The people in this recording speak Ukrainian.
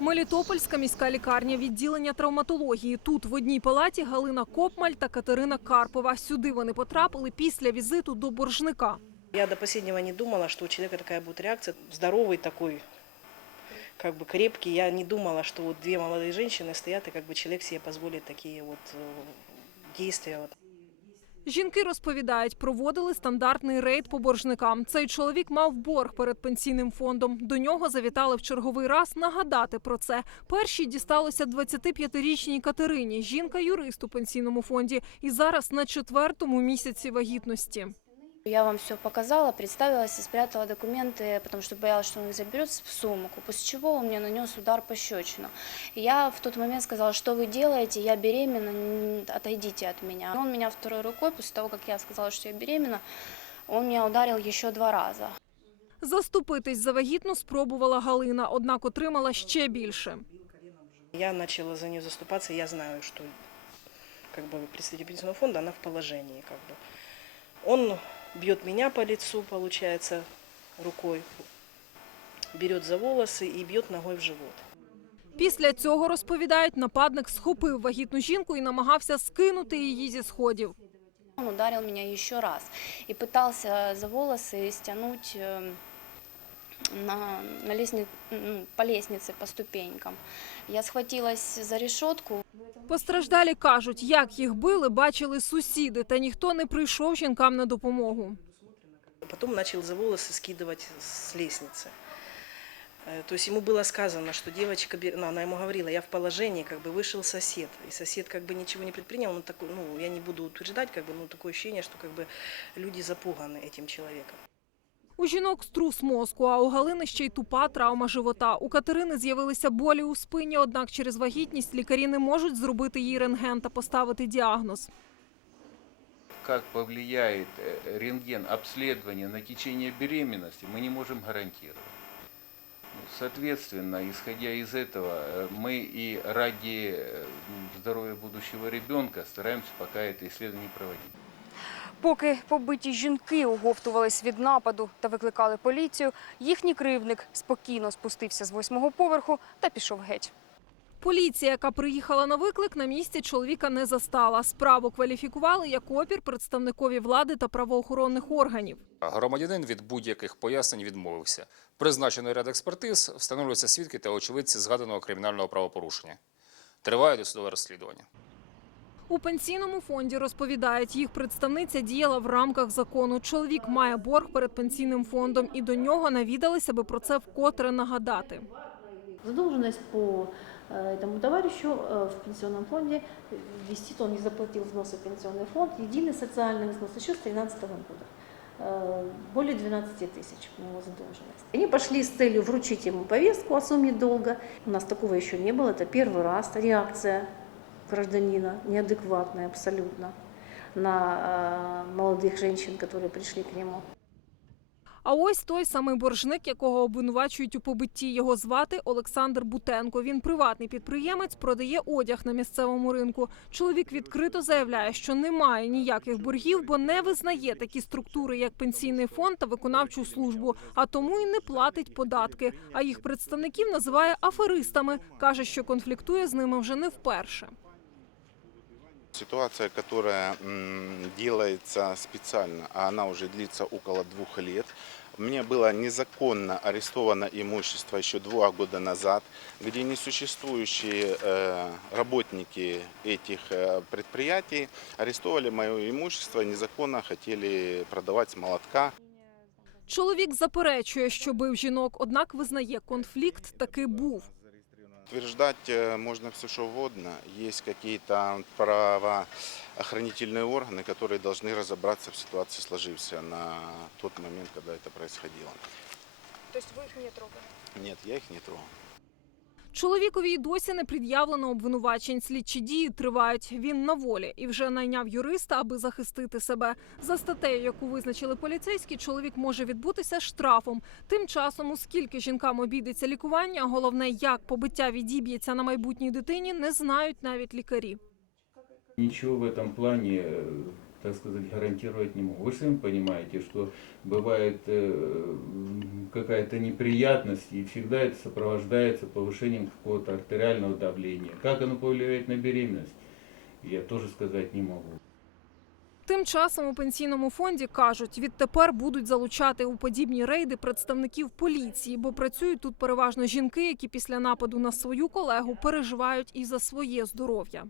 Мелітопольська міська лікарня відділення травматології. Тут в одній палаті Галина Копмаль та Катерина Карпова. Сюди вони потрапили після візиту до боржника. Я до последнего не думала, что у человека такая будет реакция. Здоровый такой, как бы крепкий. Я не думала, что вот две молодые женщины стоят, и как бы человек себе позволит такие вот э, действия. Жінки розповідають, проводили стандартний рейд по боржникам. Цей чоловік мав борг перед пенсійним фондом. До нього завітали в черговий раз нагадати про це. Першій дісталося 25-річній Катерині, жінка юрист у пенсійному фонді, і зараз на четвертому місяці вагітності. Я вам все показала, представилась и спрятала документы, потому что боялась, что он их заберет в сумку, после чего он мне нанес удар пощечину. И Я в тот момент сказала, что вы делаете, я беременна, н- отойдите от меня. Он меня второй рукой, после того, как я сказала, что я беременна, он меня ударил еще два раза. Заступитись за вагітну спробувала Галина, однак отримала ще більше. Я начала за нее заступаться. Я знаю, что как бы представитель пенсионного фонда, она в положении. Как бы. Он бьет меня по лицу, получается, рукой, берет за волосы и бьет ногой в живот. Після цього розповідають, нападник схопив вагітну жінку і намагався скинути її зі сходів. Он ударил меня еще раз и пытался за волосы стянуть э, на, на лестни- ну, по лестнице, по ступенькам. Я схватилась за решетку, Постраждалі кажуть, як їх били, бачили сусіди, та ніхто не прийшов жінкам на допомогу. Потом начал за волосы скидывать с лестницы. Э, То есть ему было сказано, что девочка, бе- ну, она ему говорила, я в положении, как бы вышел сосед. И сосед как бы ничего не предпринял, он такой, ну, я не буду утверждать, как бы, ну, такое ощущение, что как бы люди запуганы этим человеком. У жінок струс мозку, а у Галини ще й тупа травма живота. У Катерини з'явилися болі у спині, однак через вагітність лікарі не можуть зробити їй рентген та поставити діагноз. Как повлияет э, рентген обследование на течение беременности, мы не можем гарантировать. Ну, Соответственно, исходя из этого, э, мы и ради э, здоровья будущего ребенка стараемся пока это исследование не проводить. Поки побиті жінки оговтувались від нападу та викликали поліцію, їхній кривдник спокійно спустився з восьмого поверху та пішов геть. Поліція, яка приїхала на виклик, на місці чоловіка не застала. Справу кваліфікували як опір представникові влади та правоохоронних органів. Громадянин від будь-яких пояснень відмовився. Призначений ряд експертиз, встановлюються свідки та очевидці згаданого кримінального правопорушення. Триває досудове розслідування. У пенсійному фонді розповідають, їх представниця діяла в рамках закону. Чоловік має борг перед пенсійним фондом, і до нього навідалися, аби про це вкотре нагадати. Задолженность по э, этому товарищу э, в пенсионном фонде висит, он не заплатил взносы в пенсионный фонд, единый социальный взнос еще с 2013 года. Э, Более 12 тысяч у него задолженность. Они пошли с целью вручить ему повестку о сумме долга. У нас такого еще не было, это первый раз реакция гражданина, неадекватная абсолютно, на э, молодых женщин, которые пришли к нему. А ось той самий боржник, якого обвинувачують у побитті. Його звати Олександр Бутенко. Він приватний підприємець, продає одяг на місцевому ринку. Чоловік відкрито заявляє, що немає ніяких боргів, бо не визнає такі структури, як пенсійний фонд та виконавчу службу, а тому і не платить податки. А їх представників називає аферистами. каже, що конфліктує з ними вже не вперше. Ситуация, которая м, делается специально, а она уже длится около двух лет. Мне было незаконно арестовано имущество еще два года назад, где несуществующие э, работники этих э, предприятий арестовали мое имущество, незаконно хотели продавать с молотка. Чоловік заперечує, що бив жінок, однак визнає, конфлікт таки був. Утверждать э, можно все что угодно. Есть какие-то правоохранительные органы, которые должны разобраться в ситуации, сложившейся на тот момент, когда это происходило. Тобто ви їх не трогали? Нет, я их не трогал. Чоловікові й досі не пред'явлено обвинувачень. Слідчі дії тривають. Він на волі і вже найняв юриста, аби захистити себе. За статтею, яку визначили поліцейські, чоловік може відбутися штрафом. Тим часом, оскільки жінкам обійдеться лікування, головне, як побиття відіб'ється на майбутній дитині, не знають навіть лікарі. Ничего в этом плане э, так сказать, гарантировать не могу. Вы сами понимаете, что бывает э, м, какая-то неприятность, и всегда это сопровождается повышением какого-то артериального давления. Как оно повлияет на беременность, я тоже сказать не могу. Тим часом у пенсійному фонді кажуть, відтепер будуть залучати у подібні рейди представників поліції, бо працюють тут переважно жінки, які після нападу на свою колегу переживають і за своє здоров'я.